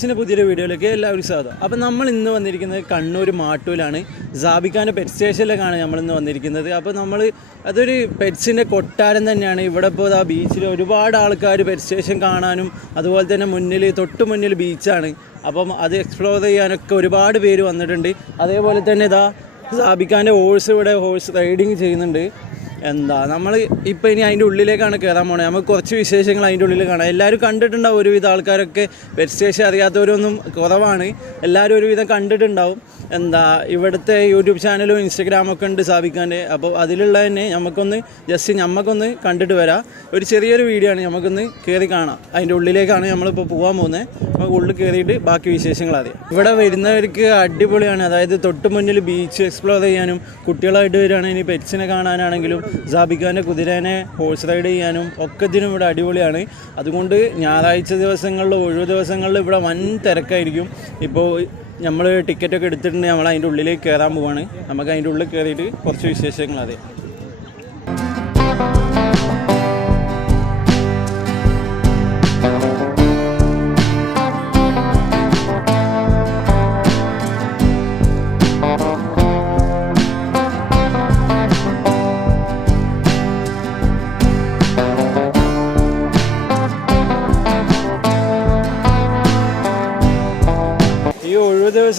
പെറ്റ്സിന്റെ പുതിയൊരു വീഡിയോയിലേക്ക് എല്ലാവരും സ്വാഗതം. അപ്പം നമ്മൾ ഇന്ന് വന്നിരിക്കുന്നത് കണ്ണൂർ മാട്ടൂലാണ്. സാബിഖാന്റെ പെറ്റ് സ്റ്റേഷനിലേക്കാണ് നമ്മൾ ഇന്ന് വന്നിരിക്കുന്നത്. അപ്പോൾ നമ്മൾ അതൊരു പെറ്റ്സിന്റെ കൊട്ടാരം തന്നെയാണ്. ഇവിടെ ഇപ്പോൾ ആ ബീച്ചിൽ ഒരുപാട് ആൾക്കാർ പെറ്റ് സ്റ്റേഷൻ കാണാനും അതുപോലെ തന്നെ മുന്നിൽ തൊട്ട് മുന്നിൽ ബീച്ചാണ് അപ്പം അത് എക്സ്പ്ലോർ ചെയ്യാനൊക്കെ ഒരുപാട് പേര് വന്നിട്ടുണ്ട്. അതേപോലെ തന്നെ ഇതാ സാബിഖാന്റെ ഹോഴ്സ് ഇവിടെ ഹോഴ്സ് റൈഡിങ് ചെയ്യുന്നുണ്ട്. എന്താ നമ്മൾ ഇപ്പോൾ ഇനി അതിന്റെ ഉള്ളിലേക്കാണ് കയറാൻ പോണത് നമുക്ക് കുറച്ച് വിശേഷങ്ങൾ അതിന്റെ ഉള്ളിൽ കാണാം. എല്ലാവരും കണ്ടിട്ടുണ്ടാവും ഒരുവിധ ആൾക്കാരൊക്കെ പെറ്റ് സ്റ്റേഷൻ അറിയാത്തവരൊന്നും കുറവാണ്. എല്ലാവരും ഒരുവിധം കണ്ടിട്ടുണ്ടാവും. എന്താ ഇവിടുത്തെ യൂട്യൂബ് ചാനലും ഇൻസ്റ്റഗ്രാമൊക്കെ ഉണ്ട് സ്ഥാപിക്കാന്റെ അപ്പോൾ അതിലുള്ള തന്നെ നമുക്കൊന്ന് ജസ്റ്റ് നമുക്കൊന്ന് കണ്ടിട്ട് വരാം. ഒരു ചെറിയൊരു വീഡിയോ ആണ് നമുക്കൊന്ന് കയറി കാണാം. അതിന്റെ ഉള്ളിലേക്കാണ് നമ്മളിപ്പോൾ പോകാൻ പോകുന്നത് നമുക്ക് ഉള്ളിൽ കയറിയിട്ട് ബാക്കി വിശേഷങ്ങൾ അറിയാം. ഇവിടെ വരുന്നവർക്ക് അടിപൊളിയാണ്. അതായത് തൊട്ട് മുന്നിൽ ബീച്ച് എക്സ്പ്ലോർ ചെയ്യാനും കുട്ടികളായിട്ട് വരികയാണെങ്കിൽ പെറ്റ്സിനെ കാണാനാണെങ്കിലും സാബിഖാന്റെ കുതിരേനെ ഹോഴ്സ് റൈഡ് ചെയ്യാനും ഒക്കെ ഇതിനും ഇവിടെ അടിപൊളിയാണ്. അതുകൊണ്ട് ഞായറാഴ്ച ദിവസങ്ങളിൽ ഒഴിവ് ദിവസങ്ങളിൽ ഇവിടെ വൻ തിരക്കായിരിക്കും. ഇപ്പോൾ നമ്മൾ ടിക്കറ്റൊക്കെ എടുത്തിട്ടുണ്ടെങ്കിൽ നമ്മൾ അതിന്റെ ഉള്ളിലേക്ക് കയറാൻ പോവാണ്. നമുക്ക് അതിന്റെ ഉള്ളിൽ കയറിയിട്ട് കുറച്ച് വിശേഷങ്ങൾ അറിയാം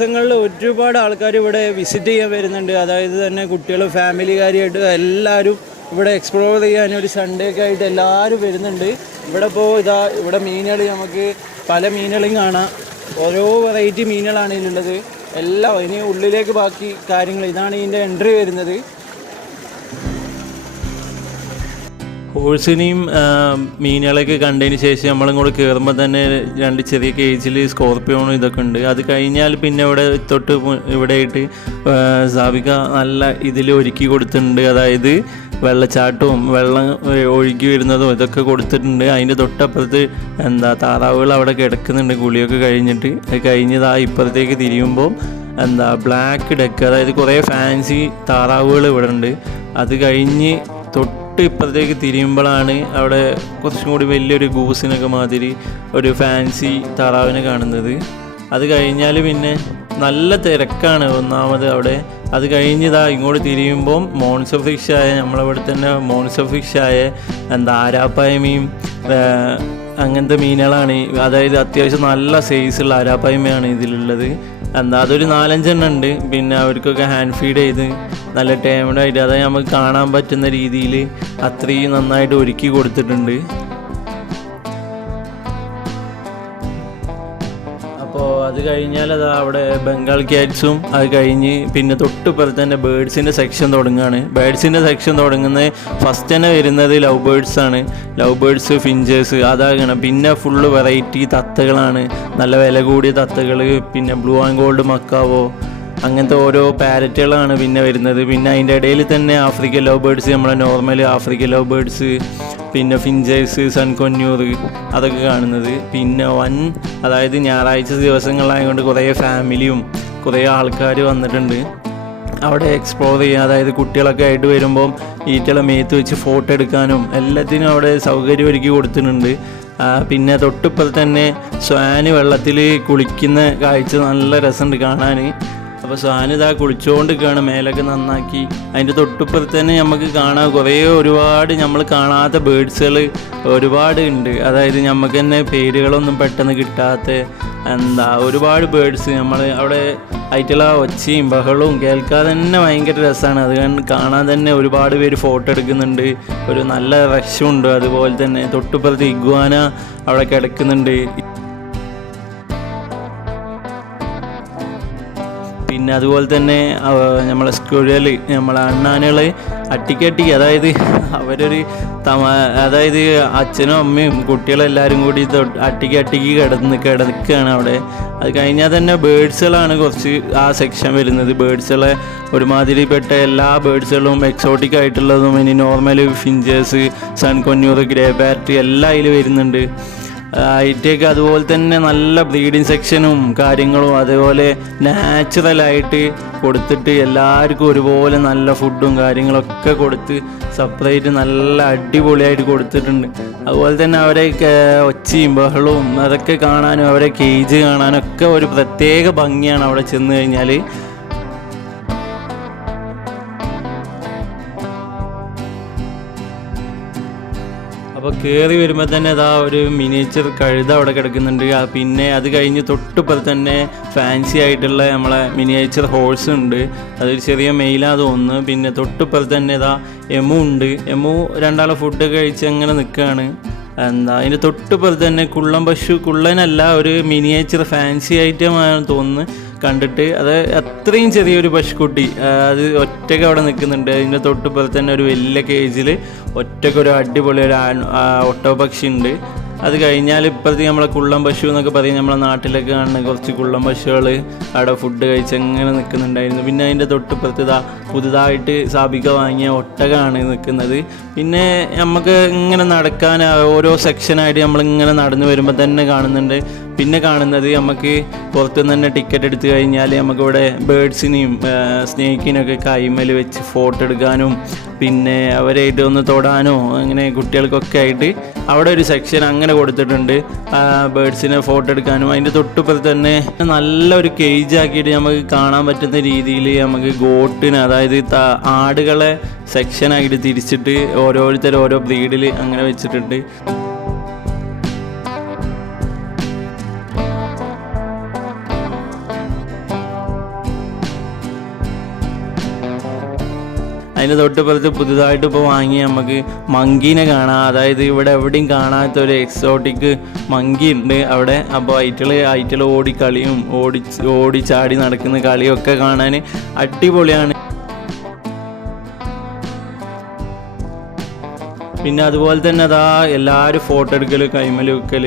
ദിവസങ്ങളിൽ ഒരുപാട് ആൾക്കാർ ഇവിടെ വിസിറ്റ് ചെയ്യാൻ വരുന്നുണ്ട്. അതായത് തന്നെ കുട്ടികൾ ഫാമിലിക്കാരായിട്ട് എല്ലാവരും ഇവിടെ എക്സ്പ്ലോർ ചെയ്യാൻ ഒരു സൺഡേ ഒക്കെ ആയിട്ട് എല്ലാവരും വരുന്നുണ്ട്. ഇവിടെ ഇപ്പോൾ ഇതാ ഇവിടെ മീനുകൾ നമുക്ക് പല മീനുകളും കാണാം. ഓരോ വെറൈറ്റി മീനുകളാണ് ഇതിലുള്ളത്. എല്ലാം ഇനി ഉള്ളിലേക്ക് ബാക്കി കാര്യങ്ങൾ. ഇതാണ് ഇതിന്റെ എൻട്രി വരുന്നത്. ഹോഴ്സിനെയും മീനുകളൊക്കെ കണ്ടതിന് ശേഷം നമ്മളിങ്ങോട്ട് കയറുമ്പോൾ തന്നെ രണ്ട് ചെറിയ കേജിൽ സ്കോർപ്പിയോണും ഇതൊക്കെ ഉണ്ട്. അത് കഴിഞ്ഞാൽ പിന്നെ ഇവിടെ തൊട്ട് ഇവിടെയായിട്ട് സാവിക നല്ല ഇതിൽ ഒരുക്കി കൊടുത്തിട്ടുണ്ട്. അതായത് വെള്ളച്ചാട്ടവും വെള്ളം ഒഴുകി വരുന്നതും ഇതൊക്കെ കൊടുത്തിട്ടുണ്ട്. അതിന്റെ തൊട്ടപ്പുറത്ത് എന്താ താറാവുകൾ അവിടെ കിടക്കുന്നുണ്ട്. ഗുളിയൊക്കെ കഴിഞ്ഞിട്ട് അത് കഴിഞ്ഞതാ ഇപ്പുറത്തേക്ക് തിരിയുമ്പോൾ എന്താ ബ്ലാക്ക് ഡെക്ക് അതായത് കുറേ ഫാൻസി താറാവുകൾ ഇവിടെ ഉണ്ട്. അത് കഴിഞ്ഞ് തൊട്ട് ഇപ്പുറത്തേക്ക് തിരിയുമ്പോഴാണ് അവിടെ കുറച്ചും കൂടി വലിയൊരു ഗൂസിനൊക്കെ മാതിരി ഒരു ഫാൻസി താറാവിനെ കാണുന്നത്. അത് കഴിഞ്ഞാൽ പിന്നെ നല്ല തിരക്കാണ് ഒന്നാമത് അവിടെ. അത് കഴിഞ്ഞിതാ ഇങ്ങോട്ട് തിരിയുമ്പം മോൺസർ ഫിഷായ നമ്മളവിടെ തന്നെ മോൺസർ ഫിഷായ എന്താ മീൻ അങ്ങനത്തെ മീനുകളാണ്. അതായത് അത്യാവശ്യം നല്ല സൈസുള്ള ആരാപ്പായ്മയാണ് ഇതിലുള്ളത്. എന്താ അതൊരു നാലഞ്ചെണ്ണം ഉണ്ട്. പിന്നെ അവർക്കൊക്കെ ഹാൻഡ് ഫീഡ് ചെയ്ത് നല്ല ടേമഡായിട്ട് അതായത് നമുക്ക് കാണാൻ പറ്റുന്ന രീതിയിൽ അത്രയും നന്നായിട്ട് ഒരുക്കി കൊടുത്തിട്ടുണ്ട്. അത് കഴിഞ്ഞാൽ അത് അവിടെ ബംഗാൾ ക്യാറ്റ്സും അത് കഴിഞ്ഞ് പിന്നെ തൊട്ടുപുറത്ത് തന്നെ ബേഡ്സിന്റെ സെക്ഷൻ തുടങ്ങുകയാണ്. ബേഡ്സിന്റെ സെക്ഷൻ തുടങ്ങുന്നത് ഫസ്റ്റ് തന്നെ വരുന്നത് ലവ് ബേഡ്സ് ആണ്. ലവ് ബേഡ്സ് ഫിഞ്ചേഴ്സ് അതാകണം. പിന്നെ ഫുള്ള് വെറൈറ്റി തത്തകളാണ്. നല്ല വില കൂടിയ തത്തകൾ പിന്നെ ബ്ലൂ ആൻഡ് ഗോൾഡ് മക്കാവോ അങ്ങനത്തെ ഓരോ പാരറ്റുകളാണ് പിന്നെ വരുന്നത്. പിന്നെ അതിന്റെ ഇടയിൽ തന്നെ ആഫ്രിക്കൻ ലവ് ബേഡ്സ് നമ്മളെ നോർമൽ ആഫ്രിക്കൻ ലവ് ബേഡ്സ് പിന്നെ ഫിഞ്ചേഴ്സ് സൺകൊന്യൂർ അതൊക്കെ കാണുന്നത്. പിന്നെ വൻ അതായത് ഞായറാഴ്ച ദിവസങ്ങളായതുകൊണ്ട് കുറേ ഫാമിലിയും കുറേ ആൾക്കാർ വന്നിട്ടുണ്ട്. അവിടെ എക്സ്പ്ലോർ ചെയ്യാൻ അതായത് കുട്ടികളൊക്കെ ആയിട്ട് വരുമ്പോൾ ഈറ്റളെ മേത്ത് വെച്ച് ഫോട്ടോ എടുക്കാനും എല്ലാത്തിനും അവിടെ സൗകര്യം ഒരുക്കി കൊടുത്തിട്ടുണ്ട്. പിന്നെ തൊട്ടിപ്പുറത്ത് തന്നെ സ്വാന് വെള്ളത്തിൽ കുളിക്കുന്ന കാഴ്ച നല്ല രസമുണ്ട് കാണാൻ അപ്പോൾ സ്വാന് ഇതാ കുളിച്ചുകൊണ്ടിരിക്കുകയാണ് മേലൊക്കെ നന്നാക്കി. അതിന്റെ തൊട്ടിപ്പുറത്ത് തന്നെ നമുക്ക് കാണാൻ കുറേ ഒരുപാട് നമ്മൾ കാണാത്ത ബേഡ്സുകൾ ഒരുപാട് ഉണ്ട്. അതായത് നമുക്ക് തന്നെ പേരുകളൊന്നും പെട്ടെന്ന് കിട്ടാത്ത എന്താ ഒരുപാട് ബേഡ്സ് നമ്മൾ അവിടെ ആയിട്ടുള്ള ഒച്ചയും ബഹളവും കേൾക്കാതെ തന്നെ ഭയങ്കര രസമാണ്. അത് കാണാൻ തന്നെ ഒരുപാട് പേര് ഫോട്ടോ എടുക്കുന്നുണ്ട്. ഒരു നല്ല റഷുണ്ട് അതുപോലെ തന്നെ തൊട്ടുപ്പുറത്ത് ഇഗ്വാന അവിടെ കിടക്കുന്നുണ്ട്. പിന്നെ അതുപോലെ തന്നെ നമ്മളെ സ്കുഴൽ നമ്മളെ അണ്ണാനുകൾ അട്ടിക്കട്ടി. അതായത് അവരൊരു തമ അതായത് അച്ഛനും അമ്മയും കുട്ടികളെല്ലാവരും കൂടി അട്ടിക്ക് അട്ടിക്ക് കിടന്ന് കിടക്കുകയാണ് അവിടെ. അത് കഴിഞ്ഞാൽ തന്നെ ബേഡ്സുകളാണ് കുറച്ച് ആ സെക്ഷൻ വരുന്നത്. ബേഡ്സുകളെ ഒരുമാതിരിപ്പെട്ട എല്ലാ ബേഡ്സുകളും എക്സോട്ടിക് ആയിട്ടുള്ളതും ഇനി normal finches sun conure grey bat എല്ലാം അതിൽ വരുന്നുണ്ട്. ആയിട്ടേക്ക് അതുപോലെ തന്നെ നല്ല ബ്രീഡിങ് സെക്ഷനും കാര്യങ്ങളും അതുപോലെ നാച്ചുറലായിട്ട് കൊടുത്തിട്ട് എല്ലാവർക്കും ഒരുപോലെ നല്ല ഫുഡും കാര്യങ്ങളൊക്കെ കൊടുത്ത് സെപ്പറേറ്റ് നല്ല അടിപൊളിയായിട്ട് കൊടുത്തിട്ടുണ്ട്. അതുപോലെ തന്നെ അവരെ ഒച്ചയും ബഹളവും അതൊക്കെ കാണാനും അവരെ കേജ് കാണാനും ഒക്കെ ഒരു പ്രത്യേക ഭംഗിയാണ് അവിടെ ചെന്ന് കഴിഞ്ഞാൽ അപ്പോൾ കയറി വരുമ്പോൾ തന്നെ അതാ ഒരു മിനിയേച്ചർ കഴുത അവിടെ കിടക്കുന്നുണ്ട്. പിന്നെ അത് കഴിഞ്ഞ് തൊട്ടിപ്പുറത്ത് തന്നെ ഫാൻസി ആയിട്ടുള്ള നമ്മളെ മിനിയേച്ചർ ഹോഴ്സ് ഉണ്ട്. അതൊരു ചെറിയ മെയിലാ തോന്നുന്നു. പിന്നെ തൊട്ടിപ്പുറത്ത് തന്നെ ഇതാ എമു ഉണ്ട്. എമു രണ്ടാളെ ഫുഡ് കഴിച്ച് അങ്ങനെ നിൽക്കുകയാണ് എന്താ അതിന്റെ തൊട്ടിപ്പുറത്ത് തന്നെ കുള്ളൻ പശു കുള്ളനല്ല ഒരു മിനിയേച്ചർ ഫാൻസി ഐറ്റമാണ് തോന്നുന്നു. കണ്ടിട്ട് അത് അത്രയും ചെറിയൊരു പശുക്കുട്ടി അത് ഒറ്റയ്ക്ക് അവിടെ നിൽക്കുന്നുണ്ട്. അതിന്റെ തൊട്ടുപോലെ തന്നെ ഒരു വലിയ കേജിൽ ഒറ്റയ്ക്ക് ഒരു അടിപൊളി ഒരു ആ, ഒട്ടകപക്ഷി ഉണ്ട്. അത് കഴിഞ്ഞാൽ ഇപ്പോഴത്തെ നമ്മളെ കുള്ളം പശു എന്നൊക്കെ പറയും. നമ്മളെ നാട്ടിലൊക്കെ കാണുന്ന കുറച്ച് കുള്ളം പശുകൾ അവിടെ ഫുഡ് കഴിച്ച് അങ്ങനെ നിൽക്കുന്നുണ്ടായിരുന്നു. പിന്നെ അതിന്റെ തൊട്ടിപ്പുറത്ത് ഇതാ പുതുതായിട്ട് സാബിക വാങ്ങിയ ഒട്ടകമാണ് നിൽക്കുന്നത്. പിന്നെ നമുക്ക് ഇങ്ങനെ നടക്കാൻ ഓരോ സെക്ഷനായിട്ട് നമ്മളിങ്ങനെ നടന്നു വരുമ്പോൾ തന്നെ കാണുന്നുണ്ട്. പിന്നെ കാണുന്നത് നമുക്ക് പുറത്തുനിന്ന് തന്നെ ടിക്കറ്റ് എടുത്തു കഴിഞ്ഞാൽ നമുക്കിവിടെ ബേഡ്സിനെയും സ്നേഹിക്കിനൊക്കെ കൈമേൽ വെച്ച് ഫോട്ടോ എടുക്കാനും പിന്നെ അവരായിട്ട് ഒന്ന് തൊടാനോ അങ്ങനെ കുട്ടികൾക്കൊക്കെ ആയിട്ട് അവിടെ ഒരു സെക്ഷൻ അങ്ങനെ കൊടുത്തിട്ടുണ്ട്. ബേഡ്സിനെ ഫോട്ടോ എടുക്കാനും. അതിന്റെ തൊട്ടുപ്പുറത്ത് തന്നെ നല്ലൊരു കേജ് ആക്കിയിട്ട് നമുക്ക് കാണാൻ പറ്റുന്ന രീതിയിൽ നമുക്ക് ഗോട്ടിന് അതായത് ആടുകളെ സെക്ഷനായിട്ട് തിരിച്ചിട്ട് ഓരോരുത്തർ ഓരോ ബ്രീഡിൽ അങ്ങനെ വെച്ചിട്ടുണ്ട്. അതിന് തൊട്ടുപുറത്ത് പുതുതായിട്ട് ഇപ്പോൾ വാങ്ങി നമുക്ക് മങ്കീനെ കാണാം. അതായത് ഇവിടെ എവിടെയും കാണാത്ത ഒരു എക്സോട്ടിക് മങ്കി ഉണ്ട്. അവിടെ അപ്പോൾ ഐറ്റൽ ഐറ്റൽ ഓടി കളിയും ഓടി ഓടി ചാടി നടക്കുന്ന കളിയൊക്കെ കാണാൻ അടിപൊളിയാണ്. പിന്നെ അതുപോലെ തന്നെ അതാ എല്ലാവരും ഫോട്ടോ എടുക്കൽ കൈമൽ വെക്കൽ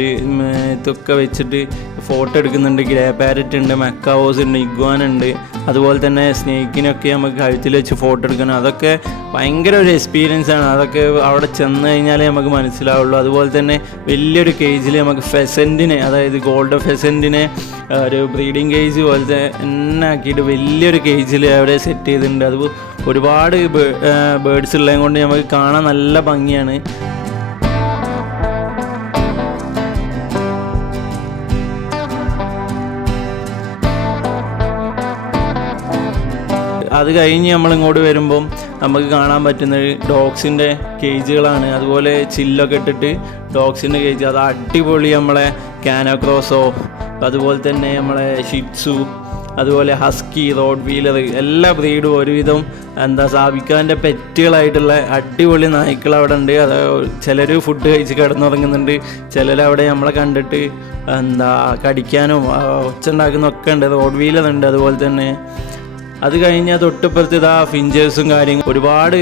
ഇതൊക്കെ വെച്ചിട്ട് ഫോട്ടോ എടുക്കുന്നുണ്ട്. ഗ്രേ പാരറ്റ് ഉണ്ട് മെക്കാവോസ് ഉണ്ട് ഇഗ്വാൻ ഉണ്ട്. അതുപോലെ തന്നെ സ്നേക്കിനൊക്കെ നമുക്ക് കഴുത്തിൽ വെച്ച് ഫോട്ടോ എടുക്കണം. അതൊക്കെ ഭയങ്കര ഒരു എക്സ്പീരിയൻസ് ആണ്. അതൊക്കെ അവിടെ ചെന്ന് കഴിഞ്ഞാലേ നമുക്ക് മനസ്സിലാവുള്ളൂ. അതുപോലെ തന്നെ വലിയൊരു കേജിൽ നമുക്ക് ഫെസന്റിനെ അതായത് ഗോൾഡ് ഫെസന്റിനെ ഒരു ബ്രീഡിങ് കേജ് പോലത്തെ എന്നെ ആക്കിയിട്ട് വലിയൊരു കേജിൽ അവിടെ സെറ്റ് ചെയ്തിട്ടുണ്ട്. അത് ഒരുപാട് ബേഡ്സ് ഉള്ളതും കൊണ്ട് നമുക്ക് കാണാൻ നല്ല ഭംഗിയാണ്. അത് കഴിഞ്ഞ് നമ്മൾ ഇങ്ങോട്ട് വരുമ്പം നമുക്ക് കാണാൻ പറ്റുന്നത് ഡോഗ്സിന്റെ കേജുകളാണ്. അതുപോലെ ചില്ലൊക്കെ ഇട്ടിട്ട് ഡോഗ്സിന്റെ കേജ്. അത് അടിപൊളി നമ്മളെ കാനോക്രോസോ അതുപോലെ തന്നെ നമ്മളെ ഷിറ്റ്സു അതുപോലെ ഹസ്കി റോഡ് വീലർ എല്ലാ ബ്രീഡും ഒരുവിധം എന്താ സാബിക്കാന്റെ പെറ്റുകളായിട്ടുള്ള അടിപൊളി നായ്ക്കൾ അവിടെ ഉണ്ട്. അത് ചിലർ ഫുഡ് കഴിച്ച് കിടന്നുറങ്ങുന്നുണ്ട്. ചിലരവിടെ നമ്മളെ കണ്ടിട്ട് എന്താ കടിക്കാനും ഒച്ച ഉണ്ടാക്കുന്നൊക്കെ ഉണ്ട്. റോഡ് വീലർ ഉണ്ട് അതുപോലെ തന്നെ. അത് കഴിഞ്ഞാൽ തൊട്ടിപ്പുറത്ത് ഇതാ ഫിഞ്ചേഴ്സും കാര്യങ്ങളും ഒരുപാട്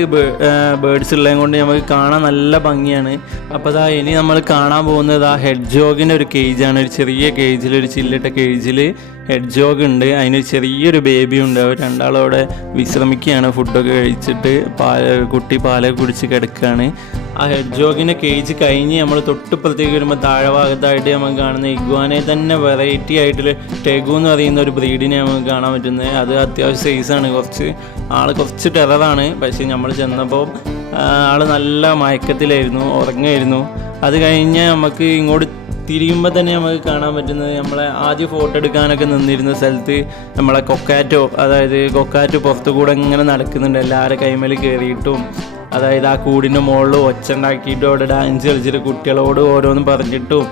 ബേഡ്സ് ഉള്ളതും കൊണ്ട് നമുക്ക് കാണാൻ നല്ല ഭംഗിയാണ്. അപ്പോൾ ഇതാ ഇനി നമ്മൾ കാണാൻ പോകുന്നത് ആ ഹെഡ് ജോഗിന്റെ ഒരു കേജാണ് ഒരു ചെറിയ കേജിൽ ഒരു ചില്ലിട്ട കേജിൽ ഹെഡ് ജോഗ് ഉണ്ട്. അതിനൊരു ചെറിയൊരു ബേബി ഉണ്ട്. അവർ രണ്ടാളും അവിടെ വിശ്രമിക്കുകയാണ് ഫുഡൊക്കെ കഴിച്ചിട്ട് പാൽ കുട്ടി പാലൊക്കെ കുടിച്ച് കിടക്കുകയാണ്. ആ ഹെഡ് ജോഗിന്റെ കേജ് കഴിഞ്ഞ് നമ്മൾ തൊട്ടിപ്പുറത്തേക്ക് വരുമ്പോൾ താഴെ ഭാഗത്തായിട്ട് നമുക്ക് കാണുന്ന ഇഗ്വാനെ തന്നെ വെറൈറ്റി ആയിട്ടുള്ള ടെഗു എന്ന് പറയുന്ന ഒരു ബ്രീഡിനെ നമുക്ക് കാണാൻ പറ്റുന്നത്. അത് അത്യാവശ്യം സൈസാണ് കുറച്ച് ആൾ കുറച്ച് ടെററാണ് പക്ഷേ നമ്മൾ ചെന്നപ്പോൾ ആൾ നല്ല മയക്കത്തിലായിരുന്നു ഉറങ്ങായിരുന്നു. അത് കഴിഞ്ഞ് നമുക്ക് ഇങ്ങോട്ട് തിരിയുമ്പോൾ തന്നെ നമുക്ക് കാണാൻ പറ്റുന്നത് നമ്മളെ ആദ്യം ഫോട്ടോ എടുക്കാനൊക്കെ നിന്നിരുന്ന സ്ഥലത്ത് നമ്മളെ കൊക്കാറ്റോ അതായത് കൊക്കാറ്റോ പുറത്തു കൂടെ ഇങ്ങനെ നടക്കുന്നുണ്ട്. എല്ലാവരുടെ കൈമേൽ കയറിയിട്ടും അതായത് ആ കൂടിന്റെ മുകളിൽ ഒച്ച ഉണ്ടാക്കിയിട്ടും അവിടെ ഡാൻസ് കളിച്ചിട്ട് കുട്ടികളോട് ഓരോന്നും പറഞ്ഞിട്ടും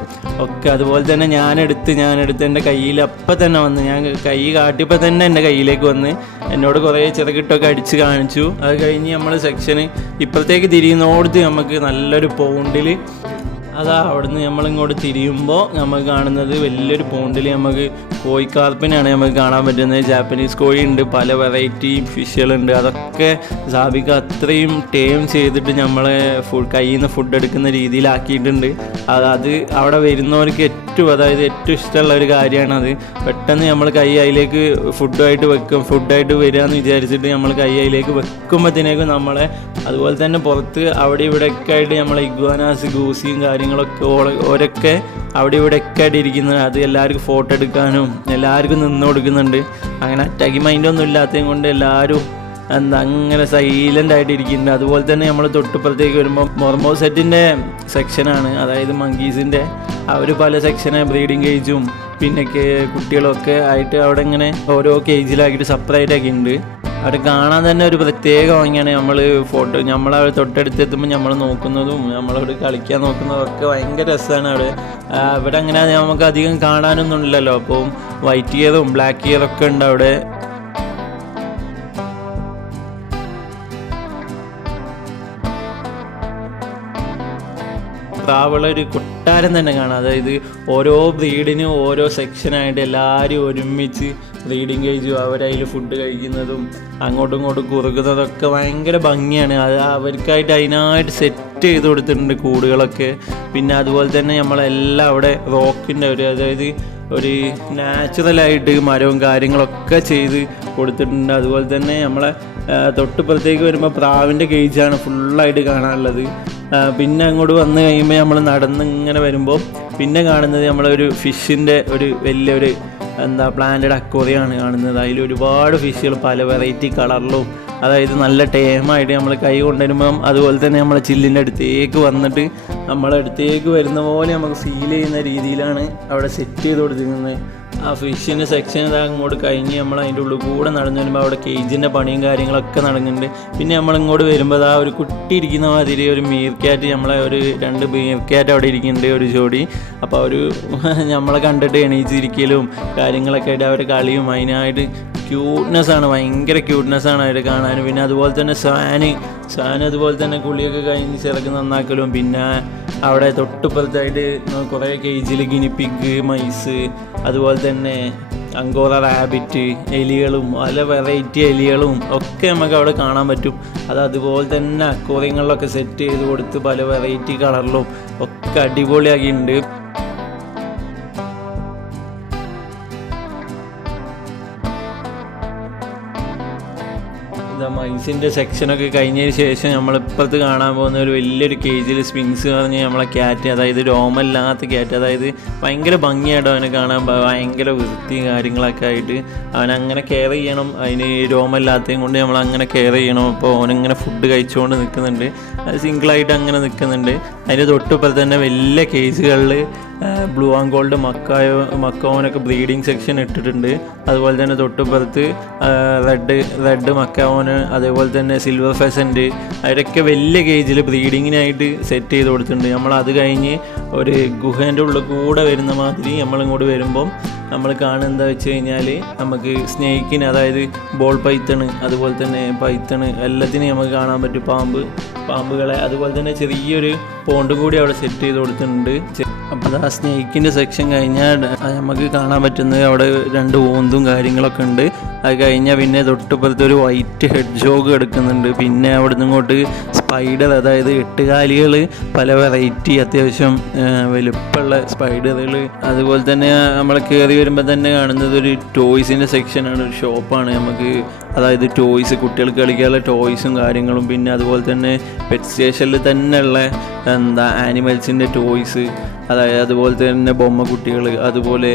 ഒക്കെ അതുപോലെ തന്നെ ഞാനെടുത്ത് ഞാനെടുത്ത് എന്റെ കയ്യിൽ അപ്പം തന്നെ വന്ന് ഞാൻ കൈ കാട്ടിയപ്പോൾ തന്നെ എന്റെ കയ്യിലേക്ക് വന്ന് എന്നോട് കുറേ ചെറുകിട്ടൊക്കെ അടിച്ച് കാണിച്ചു. അത് കഴിഞ്ഞ് നമ്മൾ സെക്ഷന് ഇപ്പുറത്തേക്ക് തിരിയുന്നോടത്ത് നമുക്ക് നല്ലൊരു പൗണ്ടിൽ അതാ അവിടുന്ന് നമ്മളിങ്ങോട്ട് തിരിയുമ്പോൾ നമ്മൾ കാണുന്നത് വലിയൊരു പോണ്ടിൽ നമുക്ക് കോഴിക്കാർപ്പിനാണ് നമുക്ക് കാണാൻ പറ്റുന്നത്. ജാപ്പനീസ് കോഴി ഉണ്ട് പല വെറൈറ്റി ഫിഷുകളുണ്ട് അതൊക്കെ സാബിക്ക് അത്രയും ടേം ചെയ്തിട്ട് നമ്മളെ ഫുഡ് കയ്യിൽ നിന്ന് ഫുഡ് എടുക്കുന്ന രീതിയിലാക്കിയിട്ടുണ്ട്. അത് അത് അവിടെ വരുന്നവർക്ക് ഏറ്റവും അതായത് ഏറ്റവും ഇഷ്ടമുള്ള ഒരു കാര്യമാണ് അത്. പെട്ടെന്ന് നമ്മൾ കൈ അതിലേക്ക് ഫുഡായിട്ട് വെക്കും. ഫുഡായിട്ട് വരിക എന്ന് വിചാരിച്ചിട്ട് നമ്മൾ കൈ അതിലേക്ക് വെക്കുമ്പോഴത്തേക്കും നമ്മളെ അതുപോലെ തന്നെ പുറത്ത് അവിടെ ഇവിടെയൊക്കെ ആയിട്ട് നമ്മളെ ഇഗ്വാനാസ് ഗൂസിയും കാര്യങ്ങളും കാര്യങ്ങളൊക്കെ ഓരൊക്കെ അവിടെ ഇവിടെ ഒക്കെ ആയിട്ട് ഇരിക്കുന്നത് അത് എല്ലാവർക്കും ഫോട്ടോ എടുക്കാനും എല്ലാവർക്കും നിന്ന് കൊടുക്കുന്നുണ്ട്. അങ്ങനെ അറ്റാക്കി മൈൻഡൊന്നും ഇല്ലാത്തതും കൊണ്ട് എല്ലാവരും എന്താ അങ്ങനെ സൈലന്റ് ആയിട്ട് ഇരിക്കുന്നുണ്ട്. അതുപോലെ തന്നെ നമ്മൾ തൊട്ടുപ്പുറത്തേക്ക് വരുമ്പോൾ മൊർമോ സെറ്റിന്റെ സെക്ഷനാണ് അതായത് മങ്കീസിന്റെ അവർ പല സെക്ഷനെ ബ്രീഡിങ് കേജും പിന്നെ കുട്ടികളൊക്കെ ആയിട്ട് അവിടെ ഇങ്ങനെ ഓരോ കേജിലാക്കിയിട്ട് സെപ്പറേറ്റ് ഒക്കെ അവിടെ കാണാൻ തന്നെ ഒരു പ്രത്യേക ഭംഗിയാണ്. നമ്മൾ ഫോട്ടോ നമ്മൾ അവിടെ തൊട്ടടുത്ത് എത്തുമ്പോൾ നമ്മൾ നോക്കുന്നതും നമ്മളവിടെ കളിക്കാൻ നോക്കുന്നതും ഒക്കെ ഭയങ്കര രസമാണ് അവിടെ. ഇവിടെ അങ്ങനെ നമുക്ക് അധികം കാണാനൊന്നും ഇല്ലല്ലോ. അപ്പം വൈറ്റ് ഇയറും ബ്ലാക്ക് ഇയറൊക്കെ ഉണ്ട് അവിടെ. പ്രാവുള്ള ഒരു കൊട്ടാരം തന്നെ കാണാം. അതായത് ഓരോ ബ്രീഡിനും ഓരോ സെക്ഷനായിട്ട് എല്ലാവരും ഒരുമിച്ച് ബ്രീഡിങ് കഴിച്ചു അവരതിൽ ഫുഡ് കഴിക്കുന്നതും അങ്ങോട്ടും ഇങ്ങോട്ടും കുറുക്കുന്നതൊക്കെ ഭയങ്കര ഭംഗിയാണ്. അത് അവർക്കായിട്ട് അതിനായിട്ട് സെറ്റ് ചെയ്ത് കൊടുത്തിട്ടുണ്ട് കൂടുകളൊക്കെ. പിന്നെ അതുപോലെ തന്നെ നമ്മളെല്ലാം അവിടെ റോക്കിന്റെ ഒരു അതായത് ഒരു നാച്ചുറലായിട്ട് മരവും കാര്യങ്ങളൊക്കെ ചെയ്ത് കൊടുത്തിട്ടുണ്ട്. അതുപോലെ തന്നെ നമ്മളെ ആ, തൊട്ടുപുറത്തേക്ക് വരുമ്പോൾ പ്രാവിന്റെ കേജാണ് ഫുള്ളായിട്ട് കാണാനുള്ളത്. പിന്നെ അങ്ങോട്ട് വന്ന് കഴിയുമ്പോൾ നമ്മൾ നടന്ന് ഇങ്ങനെ വരുമ്പോൾ പിന്നെ കാണുന്നത് നമ്മളൊരു ഫിഷിന്റെ ഒരു വലിയൊരു എന്താ പ്ലാന്റഡ് അക്വറിയാണ് കാണുന്നത്. അതിൽ ഒരുപാട് ഫിഷുകൾ പല വെറൈറ്റി കളറിലും അതായത് നല്ല ടേമായിട്ട് നമ്മൾ കൈ കൊണ്ടുവരുമ്പം അതുപോലെ തന്നെ നമ്മളെ ചില്ലിന്റെ അടുത്തേക്ക് വന്നിട്ട് നമ്മളെ അടുത്തേക്ക് വരുന്ന പോലെ നമുക്ക് ഫീൽ ചെയ്യുന്ന രീതിയിലാണ് അവിടെ സെറ്റ് ചെയ്ത് കൊടുത്തിരിക്കുന്നത്. ആ ഫിഷിന്റെ സെക്ഷൻ ഇതാ അങ്ങോട്ട് കഴിഞ്ഞ് നമ്മൾ അതിന്റെ ഉള്ളിൽ കൂടെ നടന്നു വരുമ്പോൾ അവിടെ കേജിന്റെ പണിയും കാര്യങ്ങളൊക്കെ നടക്കുന്നുണ്ട് പിന്നെ നമ്മൾ ഇങ്ങോട്ട് വരുമ്പോൾ ആ ഒരു കുട്ടി ഇരിക്കുന്ന മാതിരി ഒരു മീർ ക്യാറ്റ് നമ്മളെ ഒരു രണ്ട് മീർ ക്യാറ്റ് അവിടെ ഇരിക്കുന്നുണ്ട് ഒരു ജോഡി. അപ്പോൾ ഒരു നമ്മളെ കണ്ടിട്ട് എണീച്ചിരിക്കലും കാര്യങ്ങളൊക്കെ ആയിട്ട് അവരുടെ കളിയും അതിനായിട്ട് ക്യൂട്ട്നെസ് ആണ് ഭയങ്കര ക്യൂട്ട്നെസ് ആണ് അവർ കാണാൻ പിന്നെ അതുപോലെ തന്നെ സാന് സാന് അതുപോലെ തന്നെ കുളിയൊക്കെ കഴിഞ്ഞ് ചിറക്ക് നന്നാക്കലും. പിന്നെ അവിടെ തൊട്ടുപ്പുറത്തായിട്ട് കുറേ കേജിൽ ഗിനിപ്പിഗ് മൈസ് അതുപോലെ തന്നെ അങ്കോറ റാബിറ്റ് എലികളും പല വെറൈറ്റി എലികളും ഒക്കെ നമുക്ക് അവിടെ കാണാൻ പറ്റും. അത് അതുപോലെ തന്നെ അക്വോറിയങ്ങളിലൊക്കെ സെറ്റ് ചെയ്ത് കൊടുത്ത് പല വെറൈറ്റി കളറിലും ഒക്കെ അടിപൊളിയാക്കിയിട്ടുണ്ട്. ഇതാ മൈസിന്റെ സെക്ഷനൊക്കെ കഴിഞ്ഞതിന് ശേഷം നമ്മളിപ്പുറത്ത് കാണാൻ പോകുന്ന ഒരു വലിയൊരു കേജിൽ സ്പിങ്സ് പറഞ്ഞ് നമ്മളെ ക്യാറ്റ് അതായത് രോമല്ലാത്ത ക്യാറ്റ് അതായത് ഭയങ്കര ഭംഗിയായിട്ടോ അവനെ കാണാൻ ഭയങ്കര വൃത്തി കാര്യങ്ങളൊക്കെ ആയിട്ട് അവനങ്ങനെ കെയർ ചെയ്യണം. അതിന് രോമല്ലാത്തതും കൊണ്ട് നമ്മൾ അങ്ങനെ കെയർ ചെയ്യണം. അപ്പോൾ അവനിങ്ങനെ ഫുഡ് കഴിച്ചുകൊണ്ട് നിൽക്കുന്നുണ്ട് അത് സിംഗിളായിട്ട് അങ്ങനെ നിൽക്കുന്നുണ്ട് അതിന്റെ തൊട്ടിപ്പുറത്ത് തന്നെ വലിയ കേസുകളിൽ ബ്ലൂ ആൻഡ് ഗോൾഡ് മക്കായോ മക്കാവോനൊക്കെ ബ്രീഡിങ് സെക്ഷൻ ഇട്ടിട്ടുണ്ട്. അതുപോലെ തന്നെ തൊട്ടുപുറത്ത് റെഡ് റെഡ് അതേപോലെ തന്നെ സിൽവർ ഫെസന്റ് അവരൊക്കെ വലിയ കേജിൽ ബ്രീഡിങ്ങിനായിട്ട് സെറ്റ് ചെയ്ത് കൊടുത്തിട്ടുണ്ട്. നമ്മൾ അത് കഴിഞ്ഞ് ഒരു ഗുഹേന്റെ ഉള്ളിൽ കൂടെ വരുന്ന മാതിരി നമ്മളിങ്ങോട്ട് വരുമ്പം നമ്മൾ കാണുന്നത് വെച്ച് കഴിഞ്ഞാൽ നമുക്ക് സ്നേക്കിന് അതായത് ബോൾ പൈത്തണ് അതുപോലെ തന്നെ പൈത്തണ് എല്ലാത്തിനും നമുക്ക് കാണാൻ പറ്റും. പാമ്പ് പാമ്പുകളെ. അതുപോലെ തന്നെ ചെറിയൊരു പോണ്ട് കൂടി അവിടെ സെറ്റ് ചെയ്ത് കൊടുത്തിട്ടുണ്ട്. അപ്പോൾ ആ സ്നേക്കിന്റെ സെക്ഷൻ കഴിഞ്ഞാൽ നമുക്ക് കാണാൻ പറ്റുന്നത് അവിടെ രണ്ട് ഓന്തും കാര്യങ്ങളൊക്കെ ഉണ്ട്. അത് കഴിഞ്ഞാൽ പിന്നെ തൊട്ടുപ്പുറത്ത് ഒരു വൈറ്റ് ഹെഡ് ജോഗ് എടുക്കുന്നുണ്ട് പിന്നെ അവിടെ നിന്ന് ഇങ്ങോട്ട് സ്പൈഡർ അതായത് എട്ടുകാലികൾ പല വെറൈറ്റി അത്യാവശ്യം വലുപ്പമുള്ള സ്പൈഡറുകൾ അതുപോലെ തന്നെ നമ്മൾ കയറി വരുമ്പോൾ തന്നെ കാണുന്നത് ഒരു ടോയ്സിന്റെ സെക്ഷനാണ് ഒരു ഷോപ്പാണ് നമുക്ക് അതായത് ടോയ്സ് കുട്ടികൾക്ക് കളിക്കാനുള്ള ടോയ്സും കാര്യങ്ങളും പിന്നെ അതുപോലെ തന്നെ പെറ്റ് സ്റ്റേഷനിൽ തന്നെയുള്ള എന്താ ആനിമൽസിന്റെ ടോയ്സ് അതായത് അതുപോലെ തന്നെ ബൊമ്മ കുട്ടികൾ അതുപോലെ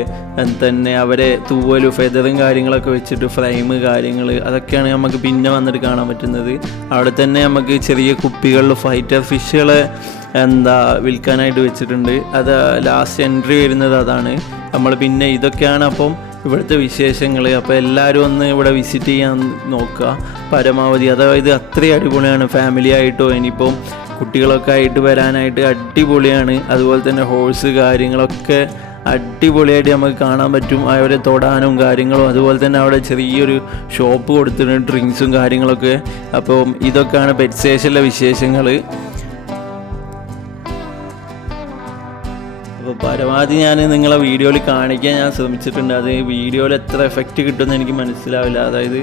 തന്നെ അവരെ തൂവലും ഫെതറും കാര്യങ്ങളൊക്കെ വെച്ചിട്ട് ഫ്രെയിം കാര്യങ്ങൾ അതൊക്കെയാണ് നമുക്ക് പിന്നെ വന്നിട്ട് കാണാൻ പറ്റുന്നത്. അവിടെ തന്നെ നമുക്ക് ചെറിയ കുപ്പികളിൽ ഫൈറ്റർ ഫിഷുകളെ എന്താ വിൽക്കാനായിട്ട് വെച്ചിട്ടുണ്ട്. അത് ലാസ്റ്റ് എൻട്രി വരുന്നത് അതാണ്. നമ്മൾ പിന്നെ ഇതൊക്കെയാണ് അപ്പം ഇവിടുത്തെ വിശേഷങ്ങൾ അപ്പോൾ എല്ലാവരും ഒന്ന് ഇവിടെ വിസിറ്റ് ചെയ്യാൻ നോക്കുക. പരമാവധി. അതായത് അത്രയും അടിപൊളിയാണ്. ഫാമിലി ആയിട്ടോ ഇനിയിപ്പം കുട്ടികളൊക്കെ ആയിട്ട് വരാനായിട്ട് അടിപൊളിയാണ്. അതുപോലെ തന്നെ ഹോഴ്സ് കാര്യങ്ങളൊക്കെ അടിപൊളിയായിട്ട് നമുക്ക് കാണാൻ പറ്റും. അവരെ തൊടാനും കാര്യങ്ങളും അതുപോലെ തന്നെ അവിടെ ചെറിയൊരു ഷോപ്പ് കൊടുത്തിട്ടുണ്ട് ഡ്രിങ്ക്സും കാര്യങ്ങളൊക്കെ. അപ്പം ഇതൊക്കെയാണ് പെറ്റ് സ്റ്റേഷനിലെ വിശേഷങ്ങൾ പരമാവധി ഞാൻ നിങ്ങളെ വീഡിയോയിൽ കാണിക്കാൻ ഞാൻ ശ്രമിച്ചിട്ടുണ്ട്. അത് വീഡിയോയിൽ എത്ര എഫക്റ്റ് കിട്ടുമെന്ന് എനിക്ക് മനസ്സിലാവില്ല. അതായത്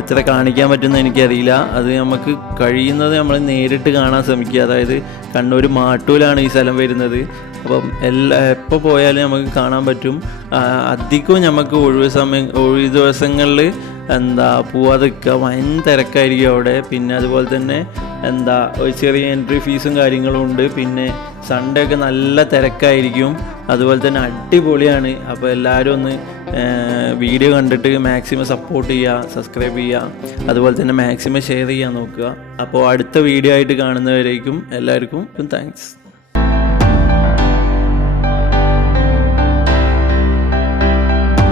എത്ര കാണിക്കാൻ പറ്റുമെന്ന് എനിക്കറിയില്ല. അത് നമുക്ക് കഴിയുന്നത് നമ്മൾ നേരിട്ട് കാണാൻ ശ്രമിക്കുക. അതായത് കണ്ണൂർ മാട്ടൂലാണ് ഈ സ്ഥലം വരുന്നത്. അപ്പം എല്ലാ എപ്പോൾ പോയാലും നമുക്ക് കാണാൻ പറ്റും. അധികവും നമുക്ക് ഒഴിവ് സമയം ഒഴിവ് ദിവസങ്ങളിൽ എന്താ പോവാതെ നിൽക്കുക. വൻ തിരക്കായിരിക്കും അവിടെ. പിന്നെ അതുപോലെ തന്നെ എന്താ ഒരു ചെറിയ എൻട്രി ഫീസും കാര്യങ്ങളും ഉണ്ട്. പിന്നെ സൺഡേ ഒക്കെ നല്ല തിരക്കായിരിക്കും. അതുപോലെ തന്നെ അടിപൊളിയാണ്. അപ്പോൾ എല്ലാവരും ഒന്ന് വീഡിയോ കണ്ടിട്ട് മാക്സിമം സപ്പോർട്ട് ചെയ്യുക സബ്സ്ക്രൈബ് ചെയ്യുക. അതുപോലെ തന്നെ മാക്സിമം ഷെയർ ചെയ്യാൻ നോക്കുക. അപ്പോൾ അടുത്ത വീഡിയോ ആയിട്ട് കാണുന്നവരേക്കും എല്ലാവർക്കും താങ്ക്സ്